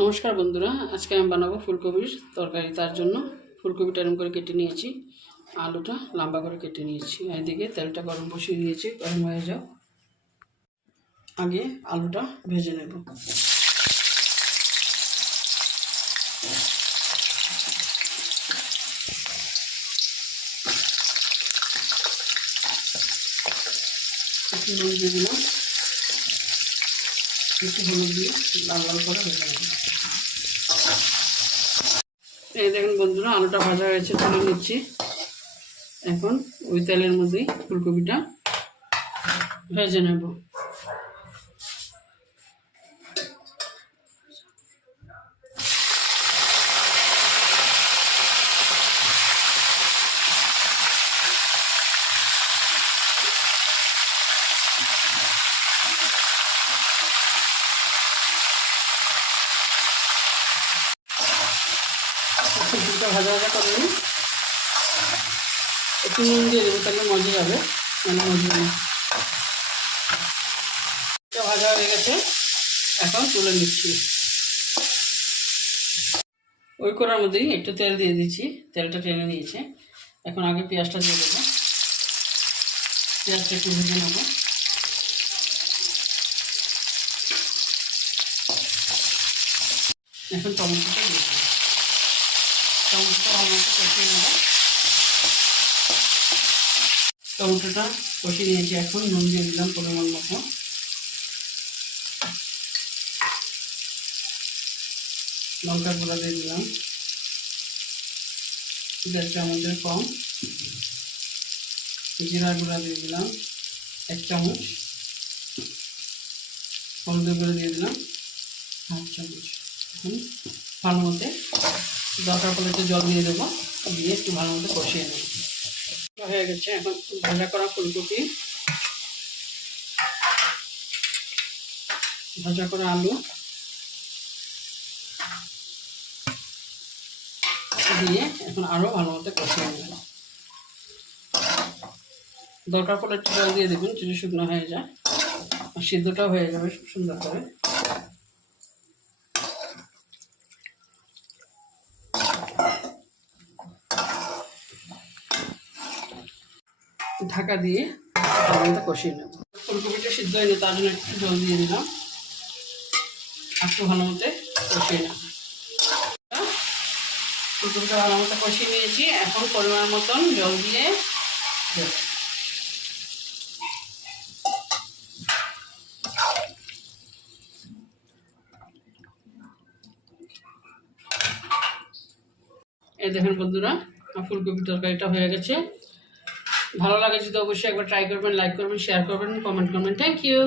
নমস্কার বন্ধুরা, আজকে আমি বানাবো ফুলকপির তরকারি। তার জন্য ফুলকপিটা এরকম করে কেটে নিয়েছি, আলুটা লম্বা করে কেটে নিয়েছি। এদিকে তেলটা গরম বসিয়ে দিয়েছি, গরম হয়ে যাও। আগে আলুটা ভেজে নেব। একটু নুন দিয়ে দিলাম, একটু হলুদ দিয়ে লাল লাল করে ভেজে নেব। এই দেখুন বন্ধুরা, আলুটা ভাজা হয়েছে, তুলে নিচ্ছি। এখন ওই তেলের মধ্যেই ফুলকপিটা ভেজে নেব। ফুলকপিটা ভাজা ভাজা করে নিই, একটু নুন দিয়ে দেবো, তাহলে মজে যাবে, মানে মজে নেই। ভাজা হয়ে গেছে, এখন তুলে নিচ্ছি। ওই কড়ার মধ্যেই একটু তেল দিয়ে দিচ্ছি, তেলটা টেনে নিয়েছে। এখন আগে পেঁয়াজটা দিয়ে দেবো, পেঁয়াজটা একটু ভেজে নেবো। এখন টমেটোটা দিয়ে দেবো, টমেটোটা ভালো মতো কষিয়ে নেবো। টমেটোটা কষিয়ে নিয়েছি, এখন নুন দিয়ে দিলাম পরিমাণ মতো। লঙ্কা গুঁড়া দিয়ে দিলাম 1.5 চামচের কম। জিরা গুঁড়া দিয়ে দিলাম 1 চামচ। হলুদের গুঁড়ো দিয়ে দিলাম 1/2 চামচ। এখন ভালো মতো দরকার পড়লে একটু জল দিয়ে দেবো, দিয়ে একটু ভালো মতো কষিয়ে নেব। হয়ে গেছে, এখন ভাজা করা ফুলকপি, ভাজা করা আলু দিয়ে এখন আরও ভালো মতো কষিয়ে নেব। দরকার পড়লে একটু জল দিয়ে দেবেন যদি শুকনো হয়ে যায়, আর সিদ্ধটাও হয়ে যাবে সুন্দর করে। ঢাকা দিয়ে ভালো মতো কষিয়ে নেব। ফুলকপিটা সিদ্ধ হয়নি, তার জন্য একটু জল দিয়ে দিলাম, একটু ভালো মতো কষিয়ে নেব। ফুলকপিটা ভালো মতো কষিয়ে নিয়েছি, এখন পরিমাণ মতন জল দিয়ে দেব। এই দেখেন বন্ধুরা, ফুলকপি তরকারিটা হয়ে গেছে। ভালো লাগে যদি অবশ্যই একবার ট্রাই করবেন, লাইক করবেন, শেয়ার করবেন, কমেন্ট করবেন। Thank you.